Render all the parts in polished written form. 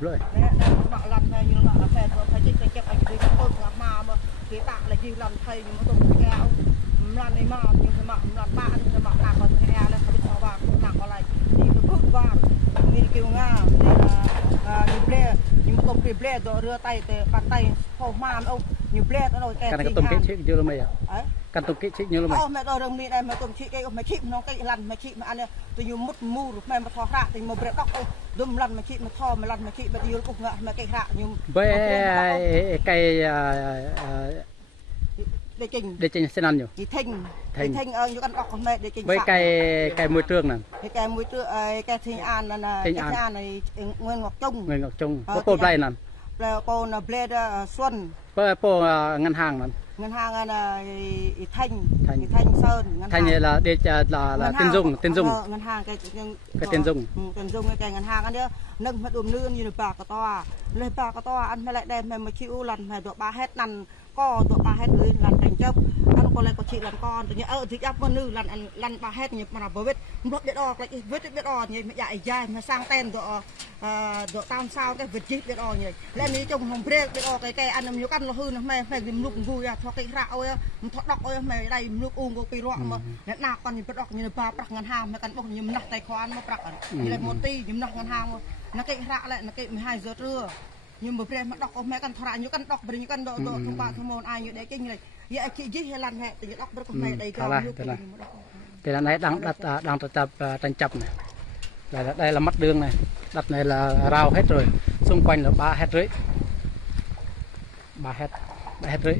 rồi bạn làm thay như là phải phải chỉ cái anh đi cái tôi mà cái bạn là gì làm thay nhưng mà tôi kéo làm này mà nhưng mà làm bạn nhưng mà làm còn theo là không biết sao bạn làm còn lại thì tôi bước vào mình kêu nga nhưng mà công ty ble rồi đưa tay từ bàn tay phô man ông nhiều ble nó rồi cái tôm kết chết chưa mày à cái tôm kết chết như mày mẹ tôi đồng này mà tôm chị cái mà chị nó cái lần mà chị mà ăn tôi nhiều mút mu rồi mẹ mà thò ra thì một bể tóc đâm lần mà chị mà thò mà lần mà chị mà yêu cũng ngạ mà cái rạ nhưng với cây để trình xin ăn nhiều chị thình như con ọc mẹ để trình với cây môi trường này cây môi trường cây thình an là cây an này Nguyên Ngọc Trung có cô play nè cô là Blade Xuân cô ngân hàng là Thanh Sơn Thanh này là để là tên dung ngân hàng cái tên dung cái ngân hàng anh nhớ nâng mà đùm nương như là bạc cái to ăn mới lại đem mà chịu lần này độ 3 hết năn co độ 3 hết rồi lần thành chấp ăn con lại có chị lần con tự nhiên thì áp con nữ lần 3 hết nhưng mà với biết một biết đo lại biết đo như dạy dài mà sang tên độ tam sao cái vịt chip biết đo như lên đi trong hồng break biết đo cái ăn nhiều ăn nó hư nó mày phải dùng nước vui cho cái rạo ấy thoát độc ấy mày đây nước uống có cái loạn mà nát con như biết đo như ba bạc ngân hàng mày cần bốc như nát tay khoan mà bạc như là một tí như nát ngân hàng nó cái rạ lại nó cái 12 giờ trưa nhưng mà bây mà đọc mẹ cần thọ như cần đọc như cần độ thông báo thông môn ai như đấy cái như này vậy chị gì hay làm hệ thì đọc được con mẹ đây cái là này đang tập tranh chấp này đây là mắt đường này đặt này là rào hết rồi xung quanh là 3 hectare rưỡi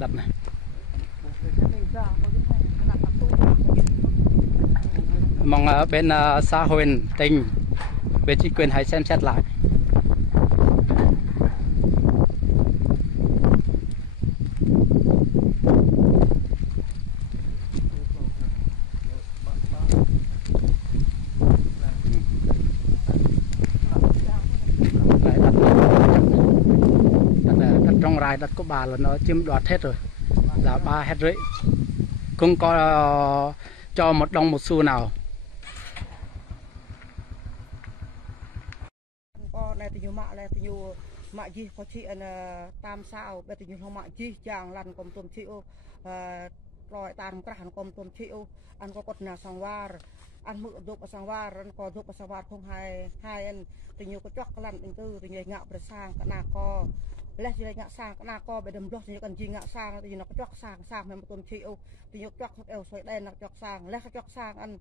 đặt này mong bên xã Huyền tỉnh bên chính quyền hãy xem xét lại. Đất trong rải đất của bà là nó chiếm đoạt hết rồi là 3,5 hectare không có cho một đồng một xu nào. Này thì nhiều mạ này thì nhiều mạ gì có chị tam sao bây giờ nhiều không mạ gì chàng lần công tôm chịu rồi tam cả hàng công tôm chịu ăn có cột nhà sang var ăn mượn đục sang var ăn có đục sang var không hai anh thì nhiều có chọc lần tình tư thì nhiều ngạo bật sang cả na co lấy gì ngạo sang cả na co bị đầm đốt thì cần gì ngạo sang thì nó có chọc sang mà tôm chịu thì nhiều chọc eo xoay đen nó chọc sang lấy chọc sang ăn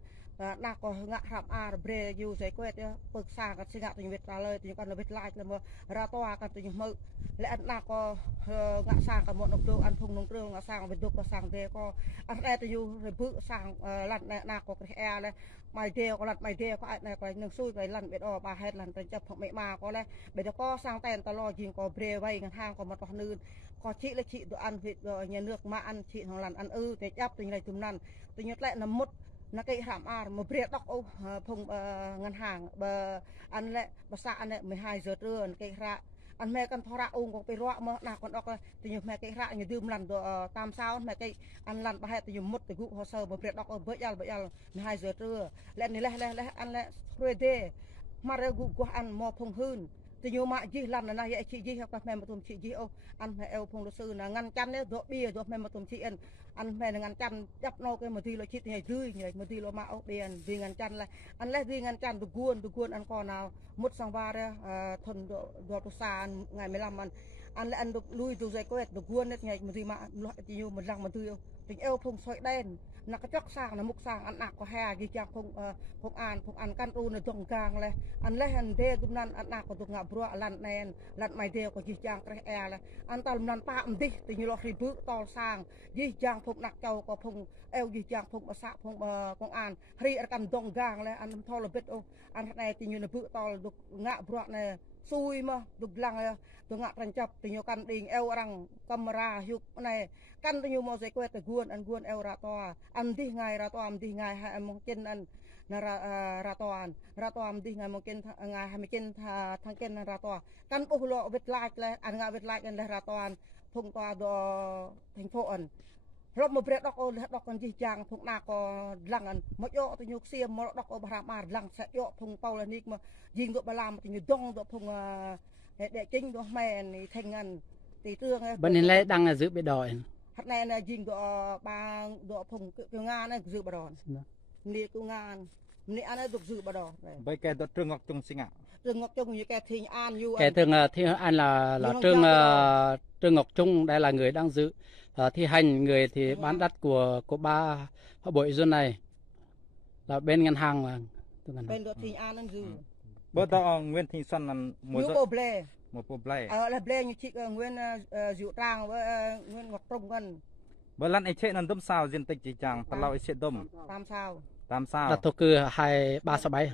na có ngạ hàm a bre yêu giấy quét bực sang cái ngạ thì việt ra lời thì còn là việt lại là mà ra toa cái thì mự lẽ ăn na có ngạ sang cả một nông trường ăn phùng nông trường ngạ sang việt đục và sang về có ăn e thì yêu rồi bự sang lần na có cái e này mày đeo có lần mày đeo có ai này có nương xui cái lần biết ở 3 hết lần tranh chấpของmẹ mà có đây bây giờ có sang tên ta lo gì có bre vay ngân hàng có một con nương có chị là chị đồ ăn thịt rồi nhà nước mà ăn chị hàng lần ăn thì chấp từ này từ nan từ nhật lại là một nó cái hàm một bia đọc ô phong ngân hàng bờ ăn lệ bờ xã này 12 giờ trưa cái rạ ăn mẹ con thọ rạ ung có cái rạ mà nào còn đọc từ nhiều mẹ cái rạ như đơm lần đồ tam sao mẹ cái ăn lần 3 từ nhiều một từ vụ hồ sơ một bia đọc ở bữa giờ 12 giờ trưa lệ này lệ ăn lệ thuê đê mà rồi gục của ăn mò phong hơn thì nhiều mạ gì lần này vậy chị gì các mẹ mà tụi chị gì ô ăn mẹ eo phong luật sư là ngăn chăn đấy rượu bia rồi mẹ mà tụi chị ăn mẹ là ngăn chăn đắp nô cái một tí là chị thì rưỡi như một tí là mạo biển vì ngăn chăn là ăn lấy vì ngăn chăn được guôn ăn con nào một sang ba đấy thuần độ xa ngày 15 ăn lại ăn được lui từ dây quẹt được guôn đấy ngày một tí mà loại thì nhiều một răng một tí tình eo phong sợi đen là cái chóc sang là mục sang ăn nạc có hè gì chẳng phong ăn căn u là trồng càng này ăn lấy ăn đê cũng nan ăn nạc có được ngã bùa lần này lần mày đeo có gì chẳng cái hè là ăn tao lần tạm đi thì như lo thì bước to sang gì chẳng phong nạc châu có phong eo gì chẳng phong xã phong ăn thì ăn trồng càng này ăn thò là biết ô ăn này thì như là bước to được ngã bùa này xui mà được lăng được ngã tranh chấp thì nhiều căn đình eo răng camera chụp này căn thì nhiều màu giấy quẹt từ guôn eo ra to ăn đi ngày ra to ăn đi ngày hai mong chân ăn ra toàn đi ngày mungkin ngày hay mungkin thằng kia ra toàn căn bộ lộ vết lại là anh ngã vết lại là ra toàn phụng tòa do thành phố ẩn rồi một việc đọc con gì chàng phụng nào có lăng ẩn một chỗ tôi nhục xiêm một đọc ở bà mà lăng sẽ chỗ phụng tàu là nick mà riêng đội bà làm thì người đông đội phụng để chính đội mẹ này thành ngân thì tương bên này lại đang giữ bị đòi hôm nay là riêng đội bà đội phụng kiều nga này giữ bà đòn nè kiều nga nè anh ấy được giữ bà đòn với cái đội Trương Ngọc Trung sinh ạ Trương Ngọc Trung như cái Thiên An như cái Thiên An là Trương Ngọc Trung đây là người đang giữ thi hành người thì bán đất của ba bội dân này là bên ngân hàng mà bên đội Thiên An đang giữ bữa đó Nguyên Thị Xuân là một bộ ble là ble như chị Nguyên Diệu Trang với Nguyên Ngọc Trung gần bữa lần ấy chết là đâm sao diện tích chỉ chẳng tao lau ấy chết đâm tam sao đặt thổ cư 267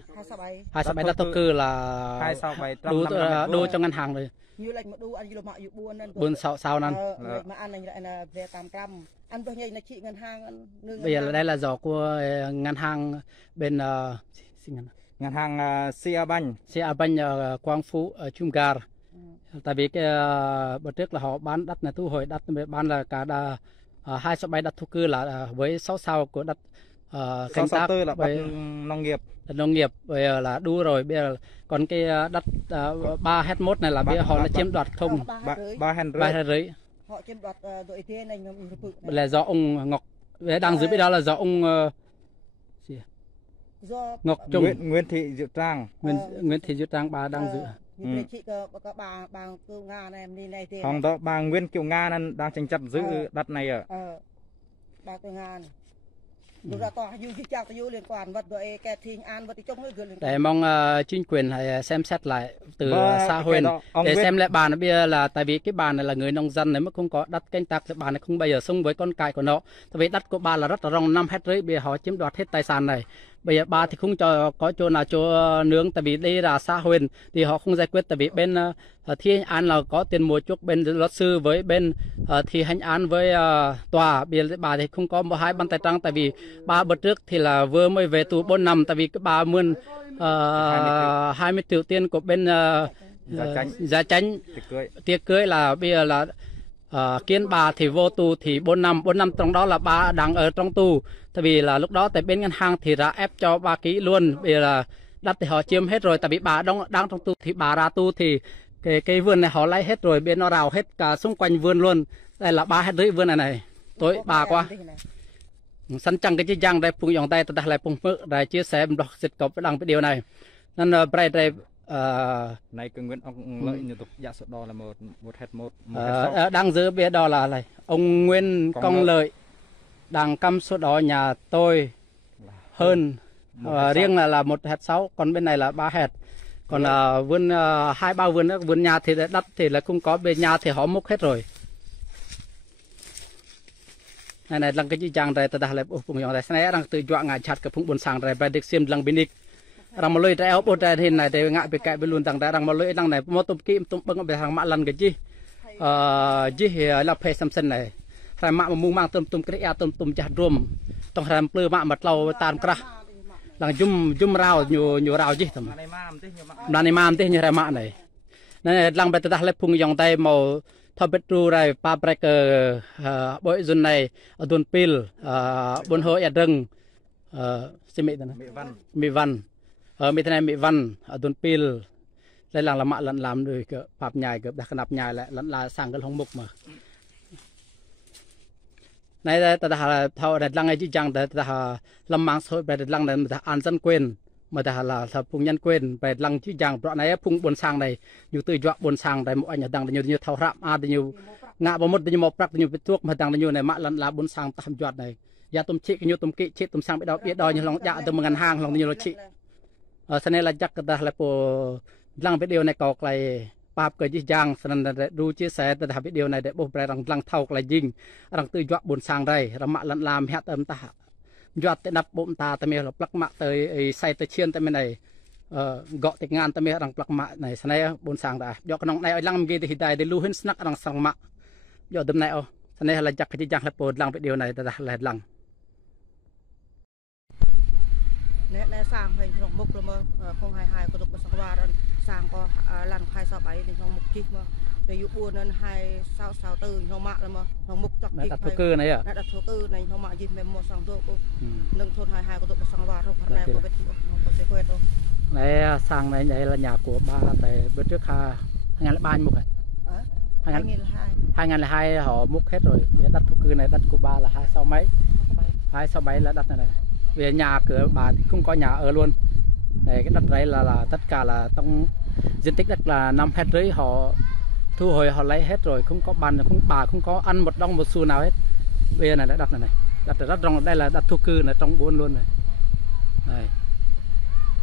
đặt thổ cư là 267 đu trong ngân hàng rồi như lệnh mà đu anh như mà buôn nên buôn sao năn mà ăn này lại là về 800 ăn bao nhiêu là chị ngân hàng bây giờ là đây là giỏ của ngân hàng bên ngân hàng Siabank ở Quang Phú ở Chumgar tại vì cái bữa trước là họ bán đất này thu hồi đất bán là cả 267 đất thổ cư là với 6 sao của đất canh tác là đất nông nghiệp bây giờ là đu rồi bây giờ còn cái đất 3 hectare này là bây giờ họ là chiếm đoạt không 3 hectare họ chiếm đoạt đội thế này là do ông Ngọc đang giữ bên đó là do ông Ngọc Trung Nguyên Thị Diệu Trang Nguyên Thị Diệu Trang bà đang giữ như chị có bà Kiều Nga này em đi này thì không đó bà Nguyên Kiều Nga đang tranh chấp giữ đất này ở bà Kiều Nga này được ra tòa như chào tôi liên quan vật đội cái Thiên An vật trong người để mong chính quyền hãy xem xét lại từ xã hội để xem lại bà nó bây giờ là tại vì cái bà này là người nông dân, nếu mà không có đất canh tác thì bà này không bao giờ sống với con cái của nó, tại vì đất của bà là rất là rộng 5 hectare, bây giờ họ chiếm đoạt hết tài sản này. Bây giờ bà thì không cho có chỗ nào chỗ nướng, tại vì đây là xã hội thì họ không giải quyết, tại vì bên thi hành án là có tiền mua chuộc bên luật sư với bên thi hành án với tòa. Bây giờ bà thì không có một hai bàn tay trắng, tại vì bà bữa trước thì là vừa mới về tù 4 năm, tại vì cái bà mượn 20 triệu tiền của bên Gia Chánh tiệc cưới là bây giờ là kiến bà thì vô tù thì 4 năm trong đó là bà đang ở trong tù, tại vì là lúc đó tại bên ngân hàng thì đã ép cho bà ký luôn. Bây giờ là đất thì họ chiếm hết rồi, tại vì bà đang trong tù thì bà ra tù thì cái vườn này họ lấy hết rồi, bên nó rào hết cả xung quanh vườn luôn. Đây là 3 hectare vườn này tối bà qua sẵn chẳng cái chi răng đây phùng dòng tay ta lại phùng mực để chia sẻ đọc dịch cập với đăng cái điều này nên đây này cứ Nguyễn ông Lợi như tục dạ số đo là một đang giữ bia đo là này ông Nguyên Công Lợi đang căm số đo nhà tôi hơn riêng là 1,6 còn bên này là 3 hectare, còn vườn 2-3 vườn nữa, vườn nhà thì đất thì là không có, bên nhà thì họ múc hết rồi. Này là cái chi chàng đây ta lại phùng dòng này sẽ đang tự dọa ngài chặt cái phùng buồn sang đây và được xem lần bên đi rằng mà lôi trái ốp trái thì này thì ngại bị cãi bên luôn, rằng rằng mà lôi đang này một tôm kim tôm bưng về hàng mạ lần cái gì là phê Samson này phải mạ mà mua mang tôm cái tôm chặt rùm trong làm plơ mạ mặt lâu tan cả là zoom rau nhiều rau gì thầm này mam thế như là mạ này nên lần bây ta lại phùng dòng tay màu thọ bết ru này pa break bội dân này ở tuần pil buôn hội ở rừng xin mỹ văn ở bên này mỹ văn ở tuần pil đây là mạ lần làm rồi cái phạm nhài cái đặc nạp nhài lại lần là sang cái hông mục mà này ta đã thao đặt lăng ấy chứ chẳng ta làm mang sôi đặt lăng này ta an dân quên mà ta là phùng nhân quên về lăng chứ chẳng bọn này phùng buồn sang này nhiều từ dọa buồn sang này mọi anh đang nhiều thao rạm nhiều ngã vào một nhiều một bạc nhiều vết thuốc mà đang nhiều này mạ lần là buồn sang tam dọa này giá tôm chị cái nhiều tôm kỵ chết tôm sang biết đòi như lòng dạ tôm ngàn hàng lòng nhiều là chị ở sau này là chắc ta là bộ lăng biết điều này có lại bạp cái gì giang nên là đu chia sẻ ta biết điều này để bộ bè rằng lăng thâu lại dinh rằng từ dọa buồn sang đây rằng mạ lần làm hét âm ta dọa tới nắp bụng ta ta mới là plắc mạ tới say tới chiên tới bên này gọi tới ngàn ta mới rằng plắc mạ này sau này buồn sang đã do cái nòng này ở lăng kia thì đại để lưu hết snack rằng sang mạ do đêm này sau này là chắc cái gì giang là bộ lăng biết điều này ta là lăng nè sang hay trong mục rồi mà không hai có tục sang ba rồi sang có lần hai sáu bảy thì trong mục chi mà để dụ buôn nên hai sáu tư trong mạng rồi mà trong mục chọc đặt thổ cư này ạ đặt thổ cư này trong mạng gì mình mua sang thôi nâng thôn hai có tục sang ba rồi phần này có biết có sẽ quên đâu này sang này đây là nhà của ba tại bữa trước 2003 mục này 2002 họ múc hết rồi. Đất thổ cư này đất của ba là 267 là đất này. Về nhà cửa bà thì không có nhà ở luôn. Này cái đất đấy là tất cả là trong diện tích đất là 5,5 hectare họ thu hồi họ lấy hết rồi, không có bàn không bà không có ăn một đồng một xu nào hết. Bây giờ này đất này đất rất rộng, đây là đất thổ cư là trong buôn luôn này. Này.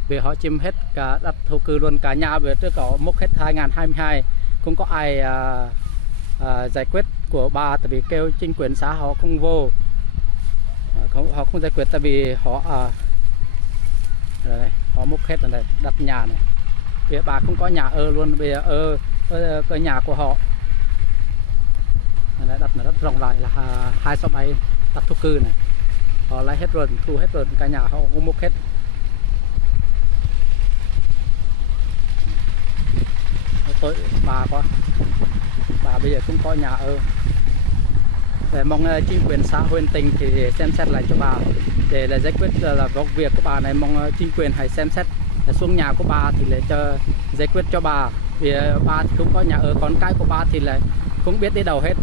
Vì họ chiếm hết cả đất thổ cư luôn, cả nhà về trước có múc hết 2022 không có ai giải quyết của bà, tại vì kêu chính quyền xã họ không vô, họ không giải quyết tại vì họ này, họ múc hết rồi này, đặt nhà này, bây giờ bà không có nhà ở luôn, bây giờ ở cái nhà của họ này, đặt là rất rộng lại là 267 đất thổ cư này, họ lấy hết rồi, thu hết rồi, cả nhà họ cũng múc hết. Tội bà quá, bà bây giờ cũng có nhà ở. Để mong chính quyền xã Huyền Tình thì xem xét lại cho bà để là giải quyết là việc của bà này, mong chính quyền hãy xem xét xuống nhà của bà thì để cho giải quyết cho bà, vì bà thì không có nhà ở, con cái của bà thì lại không biết đi đâu hết.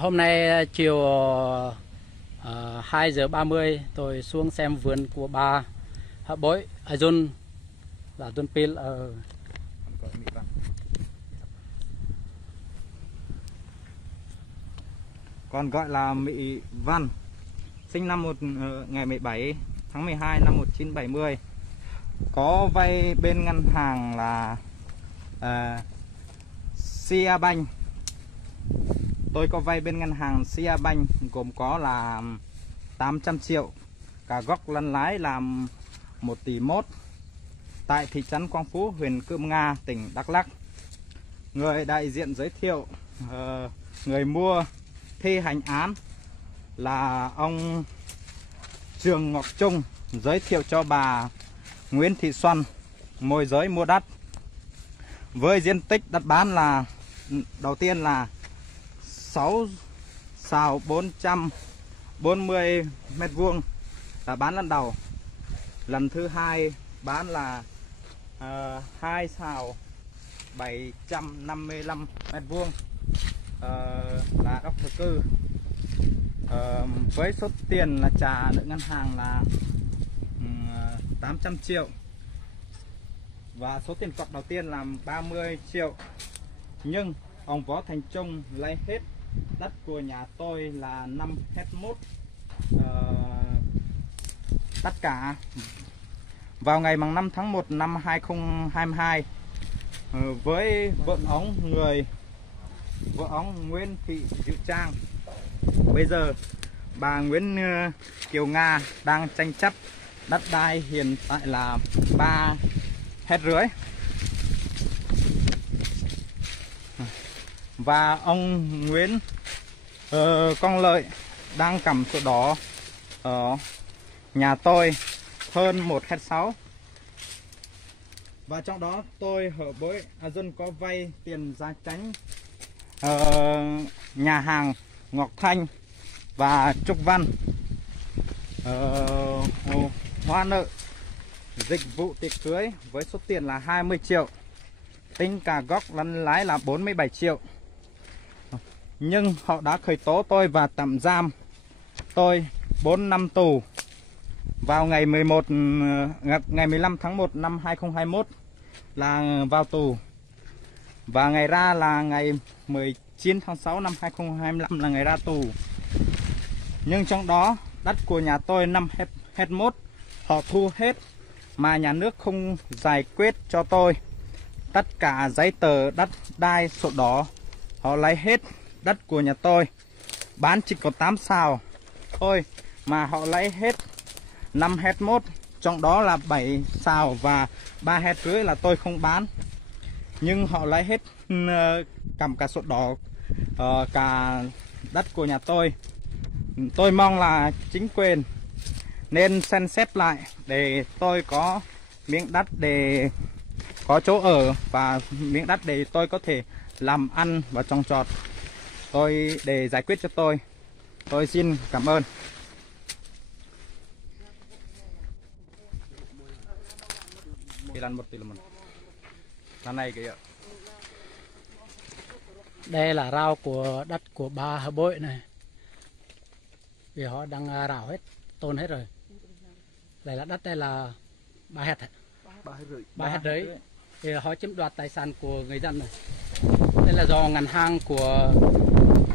Hôm nay chiều 2 giờ 30 tôi xuống xem vườn của bà Hạ Bối Ajun là Tuân Pil ở còn gọi là Mỹ Văn, sinh năm ngày 17 tháng 12 năm 1970, có vay bên ngân hàng là Siabank. Tôi có vay bên ngân hàng Siabank gồm có là 800 triệu, cả gốc lẫn lái là 1,1 tỷ tại thị trấn Quang Phú, huyện Crom Nga, tỉnh Đắk Lắk. Người đại diện giới thiệu người mua thi hành án là ông Trường Ngọc Trung, giới thiệu cho bà Nguyễn Thị Xuân môi giới mua đất với diện tích đất bán là đầu tiên là 6 sào 440 m² là bán lần đầu. Lần thứ hai bán là 2 sào 755 m² là đất thổ cư, với số tiền là trả nợ ngân hàng là 800 triệu và số tiền cọc đầu tiên là 30 triệu. Nhưng ông Võ Thành Trung lấy hết đất của nhà tôi là 5 hectare tất cả vào ngày 5 tháng 1 năm 2022 với vợ ông Nguyễn Thị Diệu Trang. Bây giờ bà Nguyễn Kiều Nga đang tranh chấp đất đai hiện tại là 3,5 hectare. Và ông Nguyễn Công Lợi đang cầm sổ đỏ ở nhà tôi hơn 1,6 hectare. Và trong đó tôi Hạ Bối Ajun có vay tiền gia chánh nhà hàng Ngọc Thanh và Trúc Văn, hoa nợ dịch vụ tiệc cưới với số tiền là 20 triệu, tính cả gốc lẫn lái là 47 triệu. Nhưng họ đã khởi tố tôi và tạm giam tôi 4 năm tù vào ngày 15 tháng 1 năm 2021 là vào tù, và ngày ra là ngày 19 tháng 6 năm 2025 là ngày ra tù. Nhưng trong đó đất của nhà tôi 5 hectare họ thu hết mà nhà nước không giải quyết cho tôi. Tất cả giấy tờ đất đai sổ đỏ họ lấy hết đất của nhà tôi, bán chỉ có 8 sào thôi mà họ lấy hết 5 hectare, trong đó là 7 sào và 3,5 hectare là tôi không bán. Nhưng họ lấy hết cầm cả sổ đỏ cả đất của nhà tôi mong là chính quyền nên xem xét lại để tôi có miếng đất để có chỗ ở và miếng đất để tôi có thể làm ăn và trồng trọt để giải quyết cho tôi xin cảm ơn. Đây là rau của đất của bà Hờ Bội này, vì họ đang rào hết, tôn hết rồi. Đây là đất, đây là 3 hectare, 3 hectare đấy, thì họ chiếm đoạt tài sản của người dân này. Đây là do ngân hàng của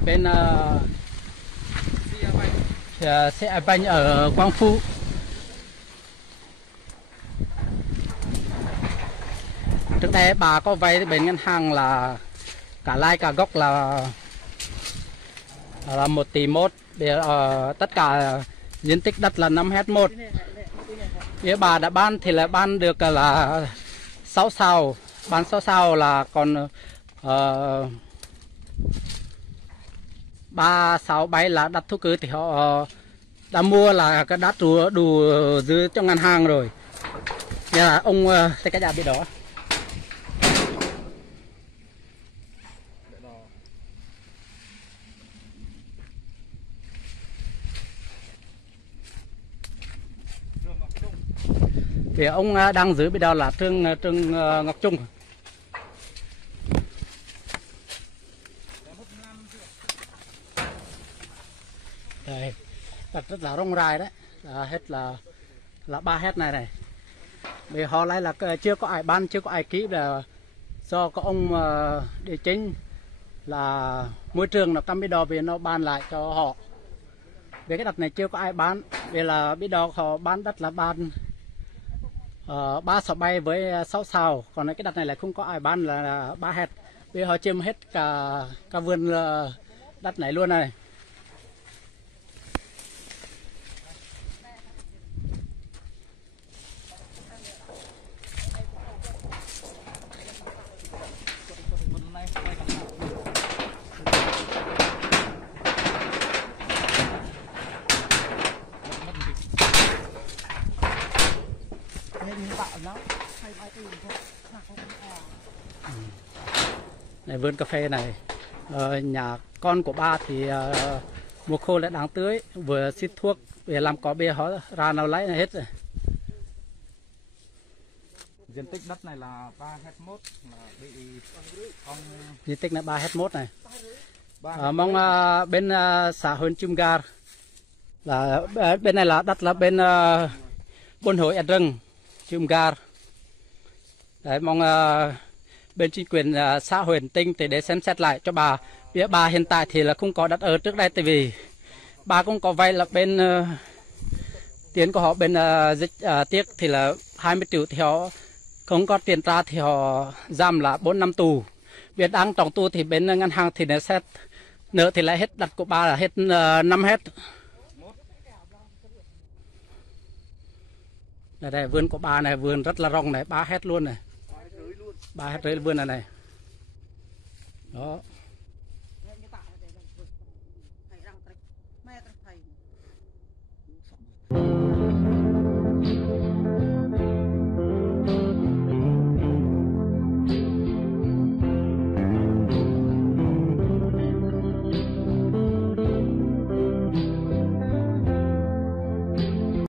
bên xe banh ở Quang Phú. Trước đây bà có vay bên ngân hàng là cả lai cả gốc là 1,1 tỷ. Tất cả diện tích đất là 5 hectare một. Nếu bà đã bán thì là bán được là 6 sao, bán 6 sao là còn 3, 6, 7 là đất thổ cư thì họ đã mua là cái đất đủ dư trong ngân hàng rồi. Nên là ông thấy cái giá bị đó. Thì ông đang giữ bên đó là Trương Ngọc Trung. Đây, đất rất là rộng rãi đấy, hết là 3 hectare này. Vì họ lại là chưa có ai bán, chưa có ai ký, là do có ông địa chính là môi trường nó cam biết đo vì nó bán lại cho họ. Về cái đất này chưa có ai bán, vì là biết đo họ bán đất là bán 3 sao bay với 6 sao, còn cái đất này lại không có ai bán là 3 hectare. Vì họ chiếm hết cả vườn đất này luôn này. Này, vườn cà phê này, nhà con của ba thì mùa khô lại đang tưới, vừa xịt thuốc để làm cỏ bia họ ra nào lấy này hết rồi. Diện tích đất này là 3 hectare mốt, là bị ông diện tích là 3 hectare mốt này. Mong bên xã Huyền Chum Gar là bên này là đất là bên buôn hội ở rừng Chum Gar. Đấy, mong bên chính quyền xã Huyền Tinh thì để xem xét lại cho bà. Vì bà hiện tại thì là không có đất ở trước đây, tại vì bà cũng có vay là bên tiền của họ bên dịch tiếc thì là 20 triệu, thì họ không có tiền ra thì họ giam là 4 năm tù. Việc đang trong tù thì bên ngân hàng thì nó xét nợ thì lại hết, đất của bà là hết 5 hectare. Đây, vườn của bà này, vườn rất là rộng này, 3 hectare luôn này. 3 hectare vườn này. Đó.